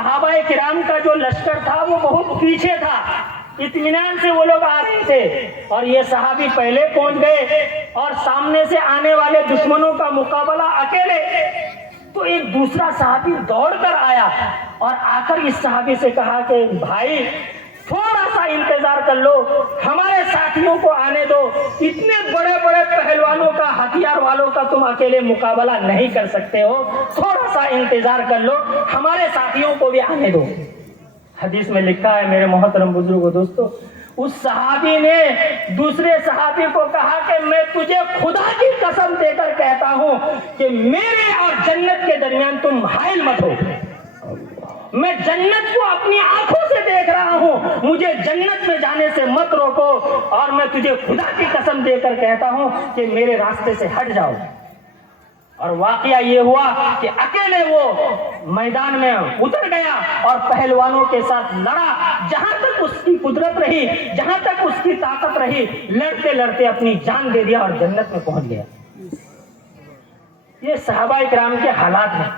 صحابہ کرام کا جو لشکر تھا وہ بہت پیچھے تھا، اطمینان سے وہ لوگ آ رہے تھے، اور یہ صحابی پہلے پہنچ گئے اور سامنے سے آنے والے دشمنوں کا مقابلہ اکیلے۔ تو ایک دوسرا صحابی دوڑ کر آیا اور آ کر اس صحابی سے کہا کہ بھائی تھوڑا سا انتظار کر لو، ہمارے ساتھیوں کو آنے دو، اتنے بڑے بڑے پہلوانوں کا، ہتھیار والوں کا تم اکیلے مقابلہ نہیں کر سکتے ہو، تھوڑا سا انتظار کر لو، ہمارے ساتھیوں کو بھی آنے دو۔ حدیث میں لکھا ہے میرے محترم بزرگوں دوستو، اس صحابی نے دوسرے صحابی کو کہا کہ میں تجھے خدا کی قسم دے کر کہتا ہوں کہ میرے اور جنت کے درمیان تم حائل مت ہو، میں جنت کو اپنی آنکھوں سے دیکھ رہا ہوں، مجھے جنت میں جانے سے مت روکو، اور میں تجھے خدا کی قسم دے کر کہتا ہوں کہ میرے راستے سے ہٹ جاؤ۔ اور واقعہ یہ ہوا کہ اکیلے وہ میدان میں اتر گیا اور پہلوانوں کے ساتھ لڑا، جہاں تک اس کی قدرت رہی، جہاں تک اس کی طاقت رہی، لڑتے لڑتے اپنی جان دے دیا اور جنت میں پہنچ گیا۔ یہ صحابہ کرام کے حالات ہیں۔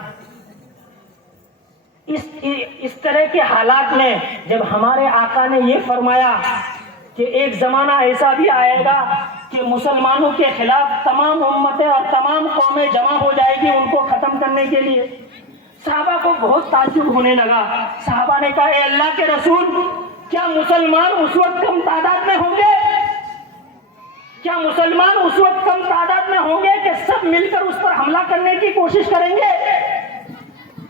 اس طرح کے حالات میں جب ہمارے آقا نے یہ فرمایا کہ ایک زمانہ ایسا بھی آئے گا کہ مسلمانوں کے خلاف تمام امتیں اور تمام قومیں جمع ہو جائے گی ان کو ختم کرنے کے لیے، صحابہ کو بہت تعجب ہونے لگا۔ صحابہ نے کہا اے اللہ کے رسول، کیا مسلمان اس وقت کم تعداد میں ہوں گے؟ کیا مسلمان اس وقت کم تعداد میں ہوں گے کہ سب مل کر اس پر حملہ کرنے کی کوشش کریں گے؟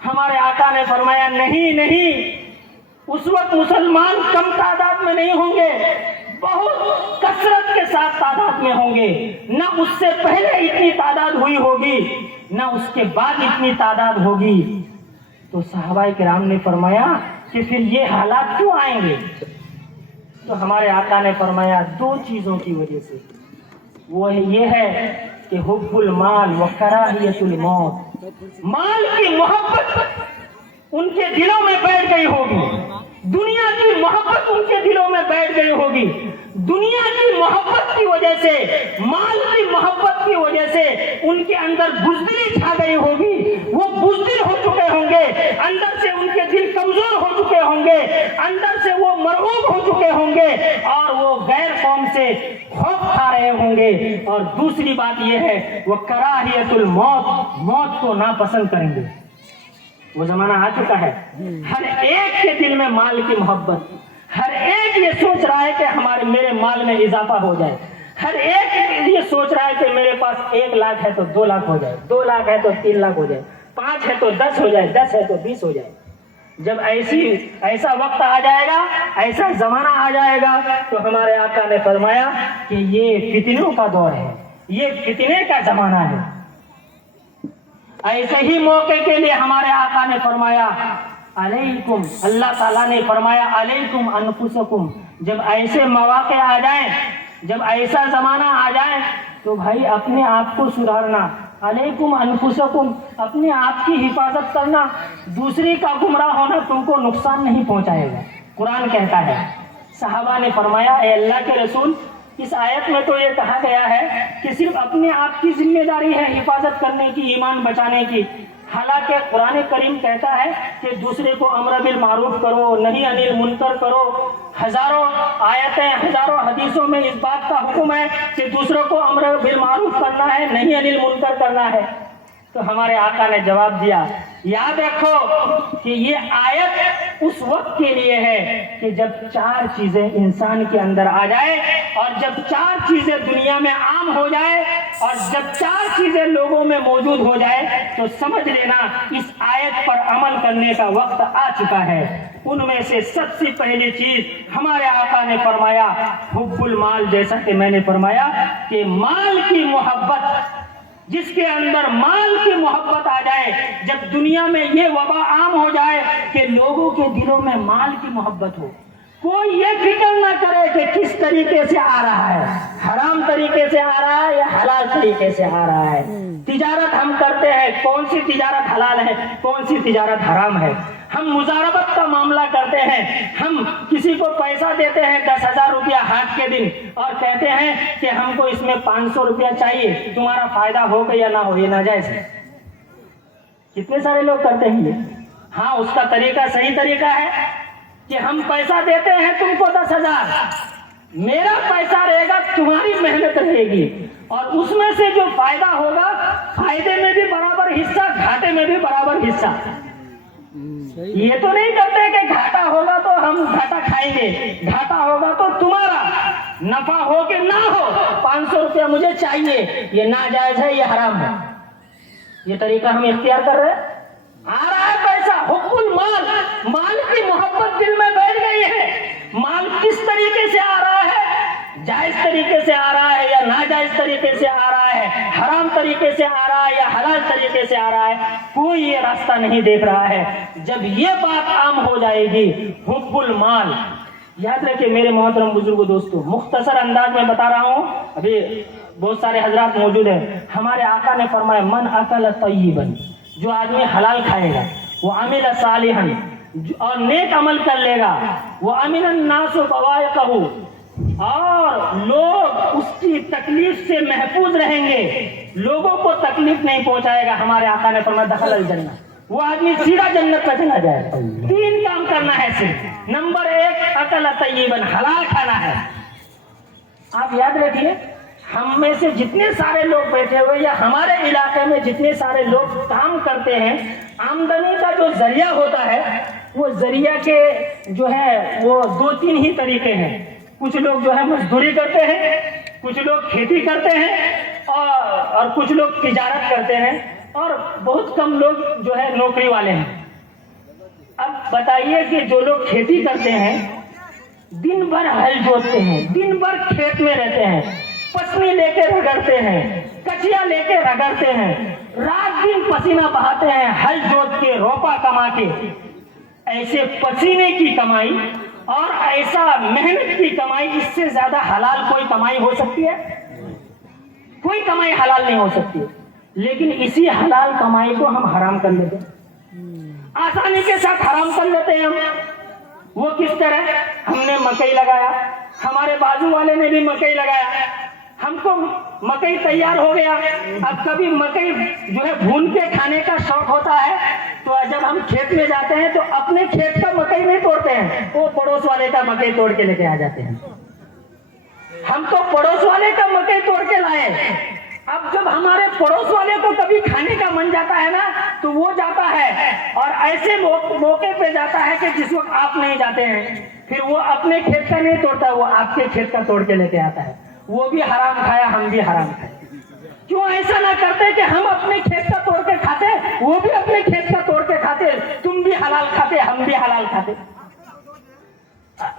ہمارے آقا نے فرمایا نہیں نہیں، اس وقت مسلمان کم تعداد میں نہیں ہوں گے، بہت کثرت کے ساتھ تعداد میں ہوں گے، نہ اس سے پہلے اتنی تعداد ہوئی ہوگی نہ اس کے بعد اتنی تعداد ہوگی۔ تو صحابہ کرام نے فرمایا کہ پھر یہ حالات کیوں آئیں گے؟ تو ہمارے آقا نے فرمایا دو چیزوں کی وجہ سے، وہ یہ ہے کہ حب المال و کراہیت الموت، مال کی محبت ان کے دلوں میں بیٹھ گئی ہوگی، دنیا کی محبت ان کے دلوں میں بیٹھ گئی ہوگی، دنیا کی محبت کی وجہ سے، مال کی محبت کی وجہ سے ان کے اندر بزدلی چھا گئی ہوگی، وہ بزدل ہو چکے ہوں گے، اندر سے ان کے دل کمزور ہو چکے ہوں گے، اندر سے وہ مرعوب ہو چکے ہوں گے، اور وہ غیر قوم سے خوف کھا رہے ہوں گے۔ اور دوسری بات یہ ہے وہ کراہیت الموت، موت کو ناپسند کریں گے۔ وہ زمانہ آ چکا ہے، ہر ایک کے دل میں مال کی محبت، ہر ایک یہ سوچ رہا ہے کہ میرے مال میں اضافہ ہو جائے، ہر ایک یہ سوچ رہا ہے کہ میرے پاس 1 لاکھ ہے تو 2 لاکھ ہو جائے، 2 لاکھ ہے تو 3 لاکھ ہو جائے، 5 ہے تو 10 ہو جائے، 10 ہے تو 20 ہو جائے۔ جب ایسا وقت آ جائے گا، ایسا زمانہ آ جائے گا، تو ہمارے آقا نے فرمایا کہ یہ فتنوں کا دور ہے، یہ فتنے کا زمانہ ہے۔ ایسے ہی موقع کے لیے ہمارے آقا نے فرمایا علیکم، اللہ تعالیٰ نے فرمایا علیکم انفسکم، جب ایسے مواقع آ جائیں، جب ایسا زمانہ آ جائے تو بھائی اپنے آپ کو سدھارنا، علیکم انفسکم، اپنے آپ کی حفاظت کرنا، دوسری کا گمراہ ہونا تم کو نقصان نہیں پہنچائے گا، قرآن کہتا ہے۔ صحابہ نے فرمایا اے اللہ کے رسول، اس آیت میں تو یہ کہا گیا ہے کہ صرف اپنے آپ کی ذمہ داری ہے حفاظت کرنے کی، ایمان بچانے کی، حالانکہ قرآن کریم کہتا ہے کہ دوسرے کو امر بالمعروف کرو، نہی عن المنکر کرو، ہزاروں آیتیں، ہزاروں حدیثوں میں اس بات کا حکم ہے کہ دوسروں کو امر بالمعروف کرنا ہے، نہی عن المنکر کرنا ہے۔ تو ہمارے آقا نے جواب دیا یاد رکھو کہ یہ آیت اس وقت کے لیے ہے کہ جب 4 چیزیں انسان کے اندر آ جائے، اور جب 4 چیزیں دنیا میں عام ہو جائے، اور جب 4 چیزیں لوگوں میں موجود ہو جائے، تو سمجھ لینا اس آیت پر عمل کرنے کا وقت آ چکا ہے۔ ان میں سے سب سے پہلی چیز ہمارے آقا نے فرمایا حب المال، جیسا کہ میں نے فرمایا کہ مال کی محبت، جس کے اندر مال کی محبت آ جائے، جب دنیا میں یہ وبا عام ہو جائے کہ لوگوں کے دلوں میں مال کی محبت ہو، کوئی یہ فکر نہ کرے کہ کس طریقے سے آ رہا ہے، حرام طریقے سے آ رہا ہے یا حلال طریقے سے آ رہا ہے، تجارت ہم کرتے ہیں، کون سی تجارت حلال ہے، کون سی تجارت حرام ہے، ہم مزاربت کا معاملہ کرتے ہیں، ہم کسی کو پیسہ دیتے ہیں 10,000 روپیہ ہاتھ کے دن، اور کہتے ہیں کہ ہم کو اس میں 500 روپیہ چاہیے، تمہارا فائدہ ہوگا یا نہ ہو، یہ ناجائز ہے۔ کتنے سارے لوگ کرتے ہیں یہ، ہاں اس کا طریقہ صحیح طریقہ ہے کہ ہم پیسہ دیتے ہیں تم کو 10,000، میرا پیسہ رہے گا، تمہاری محنت رہے گی، اور اس میں سے جو فائدہ ہوگا فائدے میں بھی برابر حصہ، گھاٹے میں بھی برابر حصہ۔ یہ تو نہیں کرتے کہ گھاٹا ہوگا تو ہم گھاٹا کھائیں گے، گھاٹا ہوگا تو تمہارا، نفع ہو کہ نہ ہو 500 روپیہ مجھے چاہیے، یہ ناجائز ہے، یہ حرام ہے۔ یہ طریقہ ہم اختیار کر رہے ہیں۔ آ رہا ہے پیسہ، حب المال، مال کی محبت دل میں بیٹھ گئی ہے۔ مال کس طریقے سے آ رہا ہے؟ جائز طریقے سے آ رہا ہے یا ناجائز طریقے سے آ رہا ہے؟ حرام طریقے سے آ رہا ہے یا حلال طریقے سے آ رہا ہے؟ کوئی یہ راستہ نہیں دیکھ رہا ہے۔ جب یہ بات عام ہو جائے گی، حب المال، یاد رکھیں میرے محترم بزرگوں دوستوں، مختصر انداز میں بتا رہا ہوں، ابھی بہت سارے حضرات موجود ہیں۔ ہمارے آقا نے فرمایا من اکل طیبا، جو آدمی حلال کھائے گا، وہ عمل صالحا، اور نیک عمل کر لے گا، وہ امن الناس بوائقہ، اور لوگ اس کی تکلیف سے محفوظ رہیں گے، لوگوں کو تکلیف نہیں پہنچائے گا، ہمارے آقا نے فرمایا دخل الجنہ، وہ آدمی سیدھا جنت میں چلا جائے۔ 3 کام کرنا ہے صرف۔ نمبر 1 اکل طیبا، حلال کھانا ہے۔ آپ یاد رکھیے، ہم میں سے جتنے سارے لوگ بیٹھے ہوئے یا ہمارے علاقے میں جتنے سارے لوگ کام کرتے ہیں، آمدنی کا جو ذریعہ ہوتا ہے، وہ ذریعہ کے جو ہے وہ 2-3 ہی طریقے ہیں۔ کچھ لوگ جو ہے مزدوری کرتے ہیں، کچھ لوگ کھیتی کرتے ہیں، اور کچھ لوگ تجارت کرتے ہیں، اور بہت کم لوگ جو ہے نوکری والے ہیں۔ اب بتائیے کہ جو لوگ کھیتی کرتے ہیں، دن بھر ہل جوتتے ہیں، دن بھر کھیت میں رہتے ہیں، پسنی لے کے رگڑتے ہیں، کچیا لے کے رگڑتے ہیں، رات دن پسینہ بہاتے ہیں، ہل جوت کے، روپا کما کے۔ ایسے پسینے کی کمائی اور ایسا محنت کی کمائی، اس سے زیادہ حلال کوئی کمائی ہو سکتی ہے؟ کوئی کمائی حلال نہیں ہو سکتی۔ لیکن اسی حلال کمائی کو ہم حرام کر لیتے ہیں، آسانی کے ساتھ حرام کر لیتے ہیں ہم۔ وہ کس طرح؟ ہم نے مکئی لگایا، ہمارے بازو والے نے بھی مکئی لگایا، ہم کو مکئی تیار ہو گیا، اب کبھی مکئی جو ہے بھون کے کھانے کا شوق ہوتا ہے، تو جب ہم کھیت میں جاتے ہیں تو اپنے کھیت کا مکئی نہیں توڑتے ہیں، وہ پڑوس والے کا مکئی توڑ کے لے کے آ جاتے ہیں۔ ہم تو پڑوس والے کا مکئی توڑ کے لائے، اب جب ہمارے پڑوس والے کو کبھی کھانے کا من جاتا ہے نا، تو وہ جاتا ہے اور ایسے موقع پہ جاتا ہے کہ جس وقت آپ نہیں جاتے ہیں، پھر وہ اپنے کھیت کا نہیں توڑتا، وہ آپ کے کھیت کا توڑ کے لے کے آتا ہے۔ وہ بھی حرام کھایا، ہم بھی حرام کھائے۔ کیوں ایسا نہ کرتے کہ ہم اپنے کھیت کا توڑ کے کھاتے، وہ بھی اپنے کھیت کا توڑ کے کھاتے، تم بھی حلال کھاتے، ہم بھی حلال کھاتے۔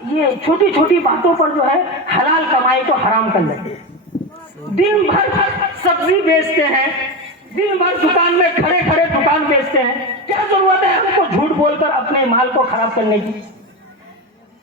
یہ چھوٹی چھوٹی باتوں پر جو ہے حلال کمائی کو حرام کر لیتے ہیں۔ دن بھر سبزی بیچتے ہیں، دن بھر دکان میں کھڑے کھڑے دکان بیچتے ہیں، کیا ضرورت ہے ہم کو جھوٹ بول کر اپنے مال کو خراب کرنے کی؟